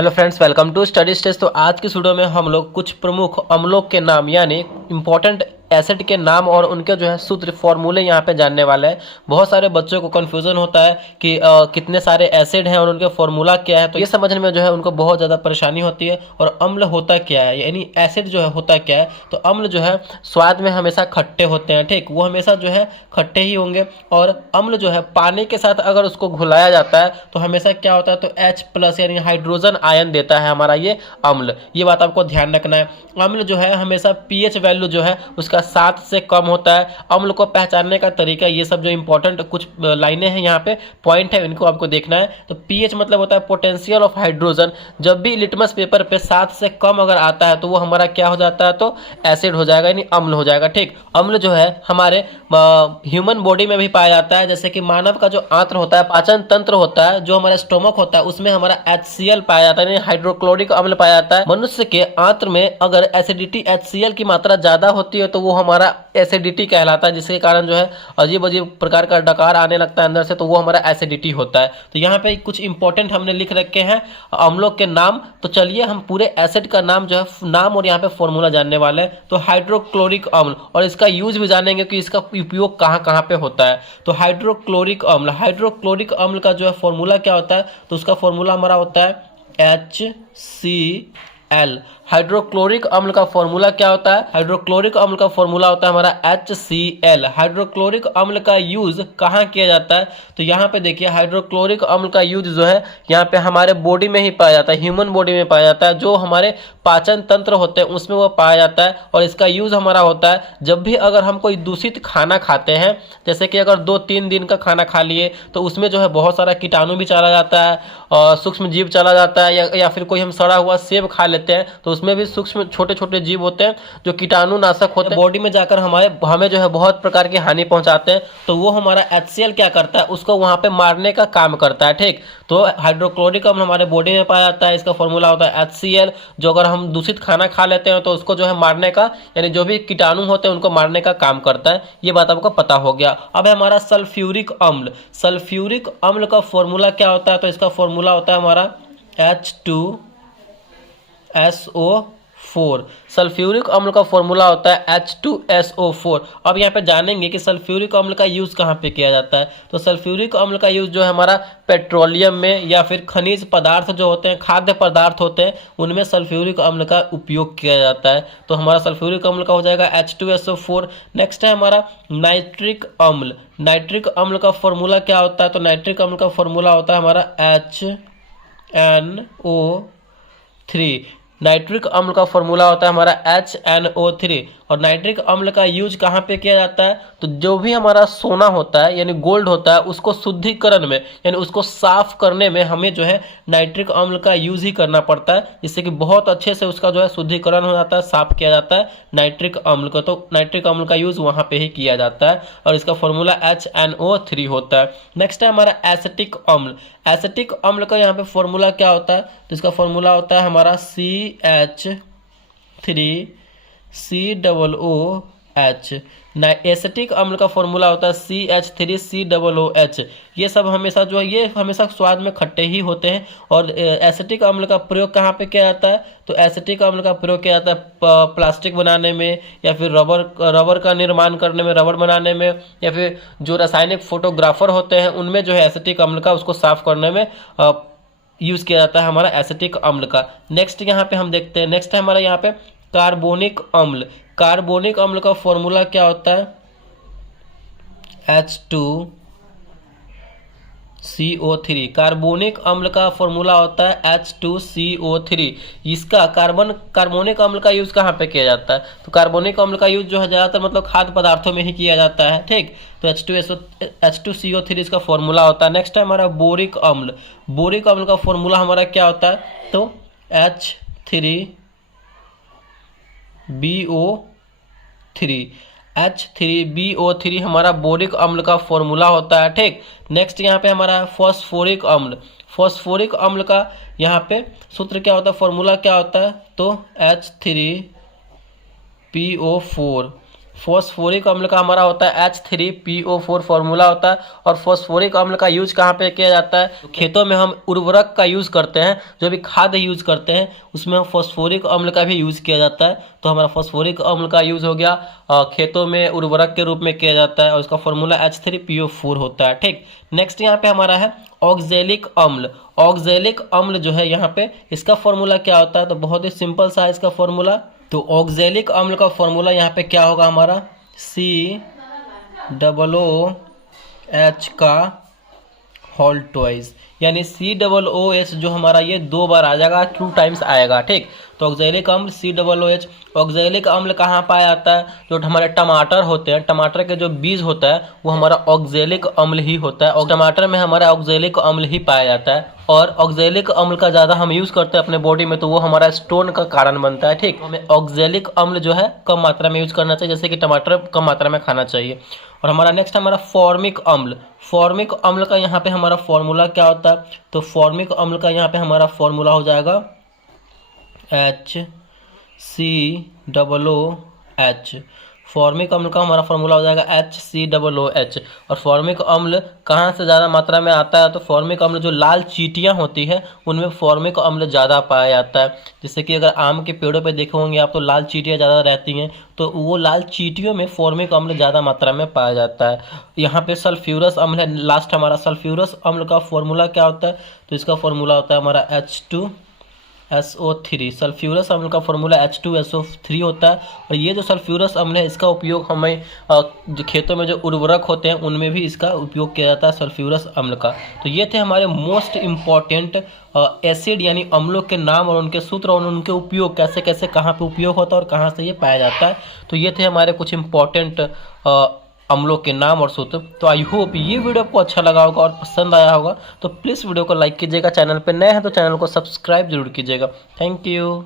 Hello friends, welcome to Study Stage. तो आज की वीडियो में हम लोग कुछ प्रमुख अम्लों के नाम यानी इंपॉर्टेंट एसिड के नाम और उनके जो है सूत्र फॉर्मूले यहाँ पे जानने वाले हैं। बहुत सारे बच्चों को कंफ्यूजन होता है कि कितने सारे एसिड हैं और उनके फॉर्मूला क्या है, तो ये समझने में जो है उनको बहुत ज़्यादा परेशानी होती है। और अम्ल होता क्या है यानी एसिड जो है होता क्या है, तो अम्ल जो है स्वाद में हमेशा खट्टे होते हैं। ठीक, वो हमेशा जो है खट्टे ही होंगे। और अम्ल जो है पानी के साथ अगर उसको घुलाया जाता है तो हमेशा क्या होता है, तो H+ यानी हाइड्रोजन आयन देता है हमारा ये अम्ल। ये बात आपको ध्यान रखना है। अम्ल जो है हमेशा pH वैल्यू जो है उसका 7 से कम होता है। अम्ल को पहचानने का तरीका, ये सब जो इंपॉर्टेंट कुछ लाइनें हैं यहाँ पे पॉइंट है, इनको आपको देखना है। तो pH मतलब होता है पोटेंशियल ऑफ हाइड्रोजन। जब भी लिटमस पेपर पे 7 से कम अगर आता है तो वो हमारा क्या हो जाता है, तो एसिड हो जाएगा यानी अम्ल हो जाएगा। ठीक, अम्ल जो है हमारे ह्यूमन बॉडी में भी पाया जाता है। जैसे कि मानव का जो आंत्र होता है, पाचन तंत्र होता है, जो हमारा स्टोमक होता है, उसमें हमारा HCl पाया जाता है, हाइड्रोक्लोरिक अम्ल पाया जाता है। मनुष्य के आंत्र में अगर एसिडिटी HCl की मात्रा ज्यादा होती है तो वो हमारा एसिडिटी कहलाता है, जिसके कारण जो है अजीब अजीब प्रकार का डकार आने लगता है अंदर से, तो वो हमारा एसिडिटी होता है। तो यहाँ पे कुछ इंपॉर्टेंट हमने लिख रखे हैं अम्लों के नाम। तो चलिए हम पूरे एसिड का नाम जो है नाम और यहाँ पे फॉर्मूला जानने वाले हैं। तो हाइड्रोक्लोरिक अम्ल और इसका यूज भी जानेंगे कि इसका उपयोग कहाँ कहाँ पे होता है। तो हाइड्रोक्लोरिक अम्ल, हाइड्रोक्लोरिक अम्ल का जो है फॉर्मूला क्या होता है, तो उसका फॉर्मूला हमारा होता है HCl। हाइड्रोक्लोरिक अम्ल का फॉर्मूला क्या होता है, हाइड्रोक्लोरिक अम्ल का फॉर्मूला होता है हमारा HCl। हाइड्रोक्लोरिक अम्ल का यूज कहाँ किया जाता है, तो यहाँ पे देखिए हाइड्रोक्लोरिक अम्ल का यूज जो है यहाँ पे हमारे बॉडी में ही पाया जाता है, ह्यूमन बॉडी में पाया जाता है। जो हमारे पाचन तंत्र होते हैं उसमें वो पाया जाता है। और इसका यूज हमारा होता है जब भी अगर हम कोई दूषित खाना खाते हैं, जैसे कि अगर 2-3 दिन का खाना खा लिए तो उसमें जो है बहुत सारा कीटाणु भी चला जाता है और सूक्ष्म जीव चला जाता है, या फिर कोई हम सड़ा हुआ सेब खा लेते हैं तो उसमें भी सूक्ष्म छोटे छोटे जीव होते हैं जो कीटाणु नाशक होते हैं, बॉडी में जाकर हमें जो है बहुत प्रकार की हानि पहुंचाते हैं। तो वो हमारा HCl क्या करता है, उसको वहां पे मारने का काम करता है। ठीक, तो हाइड्रोक्लोरिक अम्ल हमारे बॉडी में पाया जाता है, इसका फॉर्मूला होता है HCl। जो अगर हम दूषित खाना खा लेते हैं तो उसको जो है मारने का, यानी जो भी कीटाणु होते हैं उनको मारने का काम करता है। ये बात आपको पता हो गया। अब है हमारा सल्फ्यूरिक अम्ल। सल्फ्यूरिक अम्ल का फॉर्मूला क्या होता है, तो इसका फॉर्मूला होता है हमारा H2SO4। सल्फ्यूरिक अम्ल का फॉर्मूला होता है H2SO4। अब यहाँ पे जानेंगे कि सल्फ्यूरिक अम्ल का यूज कहाँ पे किया जाता है। तो सल्फ्यूरिक अम्ल का यूज जो है हमारा पेट्रोलियम में, या फिर खनिज पदार्थ जो होते हैं, खाद्य पदार्थ होते हैं, उनमें सल्फ्यूरिक अम्ल का उपयोग किया जाता है। तो हमारा सल्फ्यूरिक अम्ल का हो जाएगा H2SO4। नेक्स्ट है हमारा नाइट्रिक अम्ल। नाइट्रिक अम्ल का फॉर्मूला क्या होता है, तो नाइट्रिक अम्ल का फॉर्मूला होता है हमारा HNO3। नाइट्रिक अम्ल का फॉर्मूला होता है हमारा HNO3। और नाइट्रिक अम्ल का यूज कहाँ पे किया जाता है, तो जो भी हमारा सोना होता है यानी गोल्ड होता है, उसको शुद्धिकरण में यानी उसको साफ करने में हमें जो है नाइट्रिक अम्ल का यूज ही करना पड़ता है, जिससे कि बहुत अच्छे से उसका जो है शुद्धिकरण हो जाता है, साफ किया जाता है नाइट्रिक अम्ल को। तो नाइट्रिक अम्ल का यूज वहाँ पे ही किया जाता है और इसका फॉर्मूला HNO3 होता है। नेक्स्ट है हमारा एसिटिक अम्ल। एसिटिक अम्ल का यहाँ पे फॉर्मूला क्या होता है, तो इसका फॉर्मूला होता है हमारा CH3COOH। एसिटिक अम्ल का फॉर्मूला होता है CH3COOH। ये सब हमेशा जो है ये हमेशा स्वाद में खट्टे ही होते हैं। और एसिटिक अम्ल का प्रयोग कहाँ पे किया जाता है, तो एसिटिक अम्ल का प्रयोग किया जाता है प्लास्टिक बनाने में, या फिर रबर का निर्माण करने में, रबर बनाने में, या फिर जो रासायनिक फोटोग्राफर होते हैं उनमें जो है एसिटिक अम्ल का उसको साफ करने में यूज किया जाता है हमारा एसिटिक अम्ल का। नेक्स्ट यहाँ पे हम देखते हैं, नेक्स्ट है हमारा यहाँ पे कार्बोनिक अम्ल। कार्बोनिक अम्ल का फॉर्मूला क्या होता है, H2CO3। कार्बोनिक अम्ल का फॉर्मूला होता है H2CO3। इसका कार्बोनिक अम्ल का यूज कहाँ पे किया जाता है, तो कार्बोनिक अम्ल का यूज जो है ज़्यादातर मतलब खाद्य पदार्थों में ही किया जाता है। ठीक, तो H2CO3 इसका फॉर्मूला होता है। नेक्स्ट है हमारा बोरिक अम्ल। बोरिक अम्ल का फॉर्मूला हमारा क्या होता है, तो H3BO3 हमारा बोरिक अम्ल का फॉर्मूला होता है। ठीक, नेक्स्ट यहाँ पे हमारा फॉस्फोरिक अम्ल। फॉस्फोरिक अम्ल का यहाँ पे सूत्र क्या होता है, फॉर्मूला क्या होता है, तो H3PO4। फॉस्फोरिक अम्ल का हमारा होता है H3PO4 फॉर्मूला होता है। और फॉस्फोरिक अम्ल का यूज कहाँ पे किया जाता है? तो खेतों में हम उर्वरक का यूज करते हैं, जो भी खाद यूज करते हैं उसमें हम फॉस्फोरिक अम्ल का भी यूज किया जाता है। तो हमारा फॉस्फोरिक अम्ल का यूज हो गया, खेतों में उर्वरक के रूप में किया जाता है और उसका फॉर्मूला H3PO4 होता है। ठीक, नेक्स्ट यहाँ पे हमारा है ऑक्जेलिक अम्ल। ऑक्जेलिक अम्ल जो है यहाँ पे, इसका फॉर्मूला क्या होता है? तो बहुत ही सिंपल सा है इसका फॉर्मूला। तो ऑक्जेलिक अम्ल का फॉर्मूला यहाँ पे क्या होगा हमारा? COOH का होल ट्वाइस, यानी COOH जो हमारा ये 2 बार आ जाएगा, 2 टाइम्स आएगा। ठीक, तो ऑक्जेलिक अम्ल COOH। ऑक्जेलिक अम्ल कहाँ पाया जाता है? जो हमारे टमाटर होते हैं, टमाटर के जो बीज होता है वो हमारा ऑक्जेलिक अम्ल ही होता है और टमाटर में हमारा ऑक्जेलिक अम्ल ही पाया जाता है। और ऑक्जेलिक अम्ल का ज़्यादा हम यूज़ करते हैं अपने बॉडी में तो वो हमारा स्टोन का कारण बनता है। ठीक, हमें ऑक्जेलिक अम्ल जो है कम मात्रा में यूज़ करना चाहिए, जैसे कि टमाटर कम मात्रा में खाना चाहिए। और हमारा नेक्स्ट हमारा फॉर्मिक अम्ल। फॉर्मिक अम्ल का यहाँ पे हमारा फॉर्मूला क्या होता है? तो फॉर्मिक अम्ल का यहाँ पे हमारा फॉर्मूला हो जाएगा HCOOH। फॉर्मिक अम्ल का हमारा फॉर्मूला हो जाएगा HCOOH। और फॉर्मिक अम्ल कहाँ से ज़्यादा मात्रा में आता है? तो फॉर्मिक अम्ल जो लाल चींटियाँ होती है उनमें फॉर्मिक अम्ल ज़्यादा पाया जाता है। जैसे कि अगर आम के पेड़ों पे देखे होंगे आप तो लाल चींटियाँ ज़्यादा रहती हैं, तो वो लाल चींटियों में फॉर्मिक अम्ल ज़्यादा मात्रा में पाया जाता है। यहाँ पे सल्फ्यूरस अम्ल है लास्ट हमारा। सल्फ्यूरस अम्ल का फॉर्मूला क्या होता है? तो इसका फॉर्मूला होता है हमारा H2SO3। सल्फ्यूरस अम्ल का फॉर्मूला H2SO3 होता है। और ये जो सल्फ्यूरस अम्ल है इसका उपयोग हमें जो खेतों में जो उर्वरक होते हैं उनमें भी इसका उपयोग किया जाता है, सल्फ्यूरस अम्ल का। तो ये थे हमारे मोस्ट इम्पॉर्टेंट एसिड यानी अम्लों के नाम और उनके सूत्र और उनके उपयोग, कैसे कैसे कहाँ पे उपयोग होता है और कहाँ से ये पाया जाता है। तो ये थे हमारे कुछ इम्पॉर्टेंट अम्लों के नाम और सूत्र। तो आई होप ये वीडियो आपको अच्छा लगा होगा और पसंद आया होगा। तो प्लीज़ वीडियो को लाइक कीजिएगा, चैनल पे नए हैं तो चैनल को सब्सक्राइब जरूर कीजिएगा। Thank you.